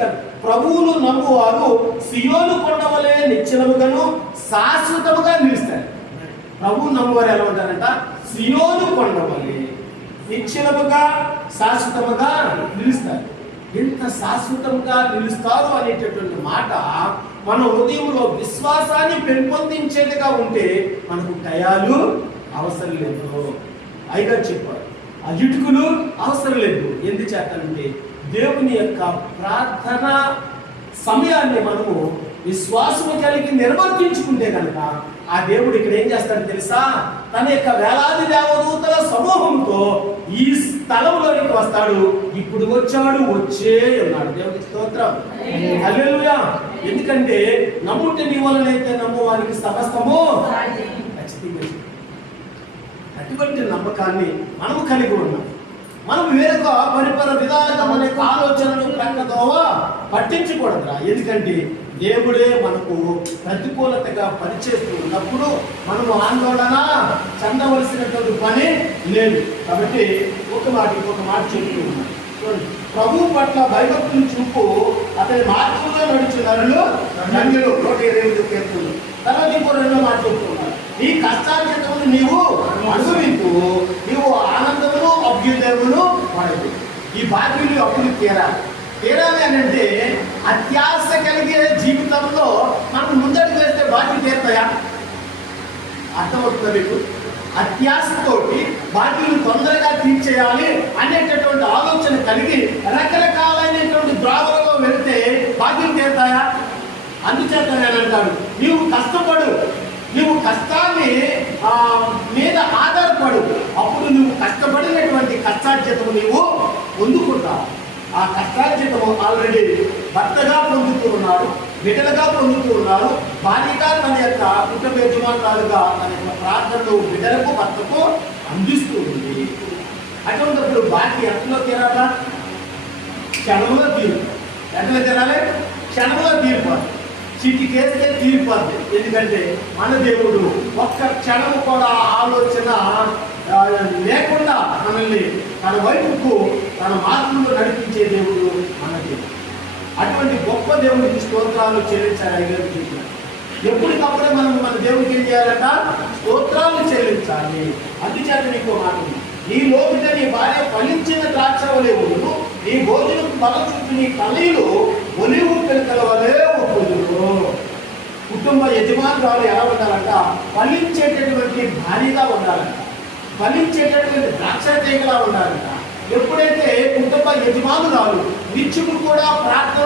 కాదు, ప్రభువును నమ్మువారు సియోను కొండవలే నిశ్చలముగాను శాశ్వతముగా నిలుస్తారు. ప్రభువును నమ్మువారు ఎలా ఉంటారంట? సియోను కొండవలే నిశ్చలముగా శాశ్వతముగా నిలుస్తారు. ఎంత శాశ్వతంగా నిలుస్తారు అనేటటువంటి మాట మన హృదయంలో విశ్వాసాన్ని పెంపొందించేదిగా ఉంటే మనకు టయాలు అవసరం లేదు. అయిగా చెప్పారు, ఇటుకలు అవసరం లేదు. ఎందుచేతంటే దేవుని యొక్క ప్రార్థన సమయాన్ని మనము విశ్వాసము కలిగి నిర్వర్తించుకుంటే కనుక ఆ దేవుడు ఇక్కడ ఏం చేస్తాడు తెలుసా? తన యొక్క వేలాది దేవదూతల సమూహంతో ఈ స్థలంలోనికి వస్తాడు. ఇప్పుడు వచ్చాడు, వచ్చే ఉన్నాడు. దేవునికి స్తోత్రం, హల్లెలూయా. ఎందుకంటే నమ్ముట నీ వలనైతే నమ్ము వారికి సమస్తము ఖచ్చితంగా. అటువంటి నమ్మకాన్ని మనము కలిగి ఉన్నాం. మనం వేరొక పరిపర విధానం అనే ఆలోచనలు ప్రక్కదోవ పట్టించకూడదురా. ఎందుకంటే దేవుడే మనకు ప్రతికూలతగా పనిచేస్తూ ఉన్నప్పుడు మనము ఆందోళన చెందవలసినటువంటి పని లేదు. కాబట్టి ఇంకొక మాట చెప్తూ ఉన్నాను. ప్రభు పట్ల భయభక్తులు చూపు అతని మార్గంలో నడిచిన నరులు ధన్యులు. 128 కీర్తనలు. తర్వాత ఇంకో 2 మాట చెప్తున్నారు. ఈ కష్టార్జితమును నీవు అనుభవించు, నీవు ఆనందమును అభ్యుదయమును పడదు. ఈ బాధ్యులు అప్పుడు తీరాలి అని అంటే అత్యాశ కలిగే జీవితంలో మనం ముందడుగు వేస్తే బాధ్యత తీరుతాయా? అర్థమవుతుంది మీకు? అత్యాశతోటి బాధ్యులు తొందరగా తీర్చేయాలి అనేటటువంటి ఆలోచన కలిగి రకరకాలైనటువంటి ద్రావణలో వెళితే బాధ్యులు తీరుతాయా? అందుచేత నేను అంటాను, నీవు కష్టపడు, నువ్వు కష్టాన్ని మీద ఆధారపడు. అప్పుడు నువ్వు కష్టపడినటువంటి కష్టార్జితము నీవు పొందుకుంటావు. ఆ కష్టార్జితము ఆల్రెడీ భర్తగా పొందుతూ ఉన్నాడు, బిడ్డలుగా పొందుతూ ఉన్నాడు. భార్యగా తన యొక్క కుటుంబ యజమానురాలుగా తన యొక్క ప్రార్థనలు బిడ్డలకు భర్తకు అందిస్తూ ఉంది. అటువంటిప్పుడు భార్య ఎంతలో తీరాలా? క్షణంలో తీరు. ఎంతలో తీరాలి? క్షణంలో తీరిపోదు. చిటికేస్తే తీరిపోద్ది. ఎందుకంటే మన దేవుడు ఒక్క క్షణము కూడా ఆలోచన లేకుండా మనల్ని తన వైపుకు తన మార్గంలో నడిపించే దేవుడు మన దేవుడు. అటువంటి గొప్ప దేవుడికి స్తోత్రాలు చెల్లించాలి. అయ్యారు చెప్పారు. ఎప్పటికప్పుడే మనం మన దేవుడికి ఏం చేయాలంట? స్తోత్రాలు చెల్లించాలి. అందుచేత నీకు మాట, నీ లోపల నీ భార్య ఫలించిన ద్రాక్షవలే ఉండు, నీ భోజనం బల చుట్టూ నీ కన్నీలు ఒలివు పిలకల వలె ఒప్పుదురు. కుటుంబ యజమానురాలు ఎలా ఉండాలంట? ఫలించేటటువంటి భార్యగా ఉండాలంట, ఫలించేటటువంటి ద్రాక్ష తీగలా ఉండాలంట. ఎప్పుడైతే కుటుంబ యజమానురాలు నిత్యము కూడా ప్రార్థన